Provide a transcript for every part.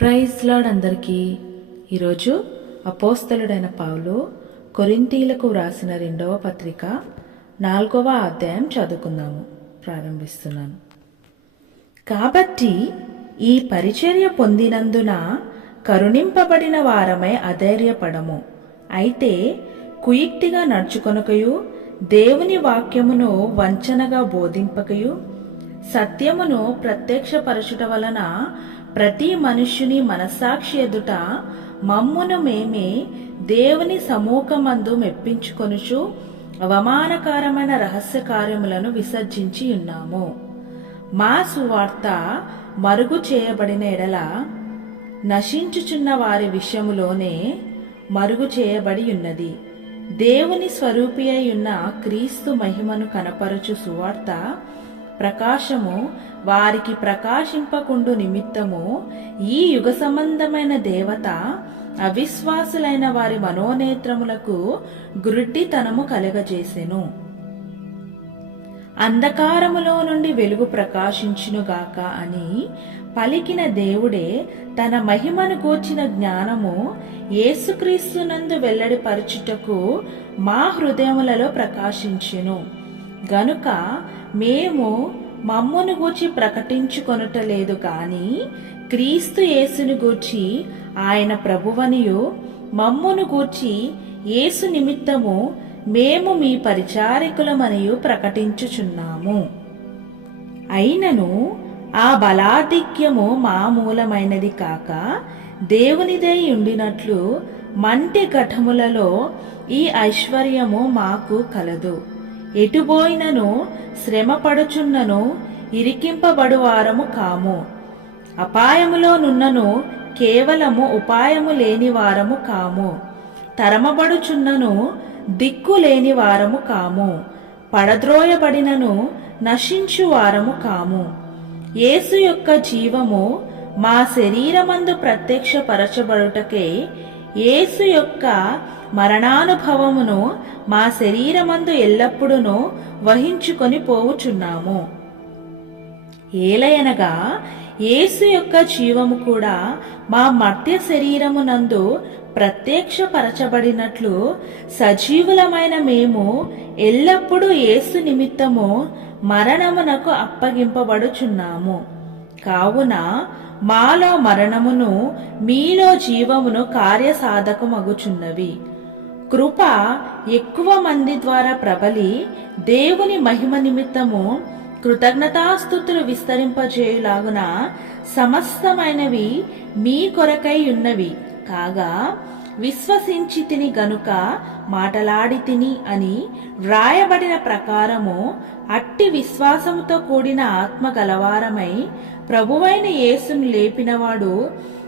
Praise lord అందరికీ. ఈరోజు అపోస్తలుడైన పావులు కొరింతీలకు వ్రాసిన రెండవ పత్రిక నాలుగవ అధ్యాయం చదువుకుందాము. ప్రారంభిస్తున్నాను. కాబట్టి ఈ పరిచర్య పొందినందున కరుణింపబడిన వారమై అధైర్యపడము. అయితే కుయుక్తిగా నడుచుకొనకయు దేవుని వాక్యమును వంచనగా బోధింపకయు సత్యమును ప్రత్యక్షపరచుట వలన ప్రతి మనుష్యుని మనస్సాక్షి ఎదుట మమ్మును మేమే దేవుని సమూహమందు మెప్పించుకొనుచు అవమానకరమైన రహస్య కార్యములను విసర్జించి ఉన్నాము. మా సువార్త మరుగు చేయబడిన ఎడల నశించుచున్న వారి విషయములోనే మరుగు చేయబడి ఉన్నది. దేవుని స్వరూపి అయి ఉన్న క్రీస్తు మహిమను కనపరచు సువార్త ప్రకాశము వారికి ప్రకాశింపకుండు నిమిత్తము ఈ యుగ సంబంధమైన దేవత అవిశ్వాసులైన వారి మనోనేత్రములకు గురుడ్డితనము కలగజేసెను. అంధకారములో నుండి వెలుగు ప్రకాశించునుగాక అని పలికిన దేవుడే తన మహిమను గూర్చిన జ్ఞానము యేసుక్రీస్తునందు వెల్లడిపరచుటకు మా హృదయములలో ప్రకాశించును. గనుక మేము మమ్మును గూర్చి ప్రకటించుకొనుటలేదు కాని క్రీస్తు యేసును గూర్చి ఆయన ప్రభువనియు మమ్మును గూర్చి యేసు నిమిత్తము మేము మీ పరిచారికులమనియు ప్రకటించుచున్నాము. అయినను ఆ బలాధిక్యము మా మూలమైనది కాక దేవునిదై ఉండినట్లు మంటి ఘటములలో ఈ ఐశ్వర్యము మాకు కలదు. ఎటుబోయినను శ్రమపడుచున్నను ఇరికింపబడువారము కాము. అపాయములో నున్నను కేవలము ఉపాయము లేని వారము కాము. తరమబడుచున్నను దిక్కు లేని వారము కాము. పడద్రోయబడినను నశించు వారము కాము. యేసు యొక్క జీవము మా శరీరమందు ప్రత్యక్షపరచబడుటకే యేసు యొక్క మరణానుభవమును మా శరీరమందు ఎల్లప్పుడూ వహించుకొని పోవుచున్నాము. ఏలయనగా యేసు యొక్క జీవము కూడా మా మర్త్య శరీరమునందు ప్రత్యక్షపరచబడినట్లు సజీవులమైన మేము ఎల్లప్పుడూ యేసు నిమిత్తము మరణమునకు అప్పగింపబడుచున్నాము. కావున మాలో మరణమును మీలో జీవమును కార్యసాధకమగుచున్నవి. కృప ఎక్కువ మంది ద్వారా ప్రబలి దేవుని మహిమ నిమిత్తము కృతజ్ఞతాస్థుతులు విస్తరింపజేయులాగున సమస్తమైనవి మీ కొరకై ఉన్నవి. కాగా విశ్వసించి తిని గనుక మాటలాడి తిని అని వ్రాయబడిన ప్రకారము అట్టి విశ్వాసముతో కూడిన ఆత్మ గలవారమై ప్రభువైన యేసును లేపినవాడు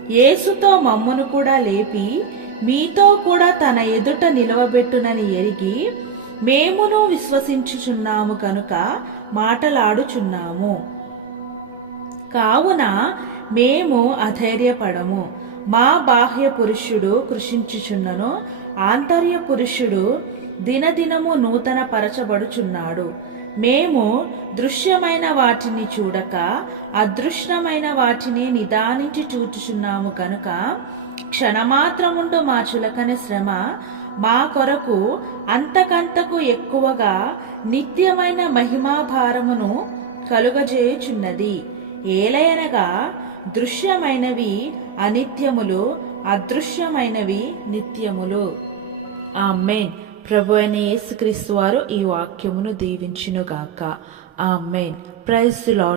యేసుతో మమ్మును కూడా లేపి మీతో కూడా తన ఎదుట నిలవబెట్టునని ఎరిగి మేమును విశ్వసించుచున్నాము కనుక మాటలాడుచున్నాము. కావున మేము అధైర్యపడము. మా బాహ్య పురుషుడు కృషించుచున్నను ఆంతర్య పురుషుడు దినదినము నూతన పరచబడుచున్నాడు మేము దృశ్యమైన వాటిని చూడక అదృశ్యమైన వాటిని నిదానించి చూచుచున్నాము కనుక క్షణమాత్రముండు మా చులకని శ్రమ మా కొరకు అంతకంతకు ఎక్కువగా నిత్యమైన మహిమాభారమును కలుగజేయుచున్నది. ఏలయనగా దృశ్యమైనవి అనిత్యములు అదృశ్యమైనవి నిత్యములు. ఆమెన్. ప్రభు అయిన యేసుక్రీస్తు వారు ఈ వాక్యమును దీవించునుగాక. ఆమెన్. Praise lord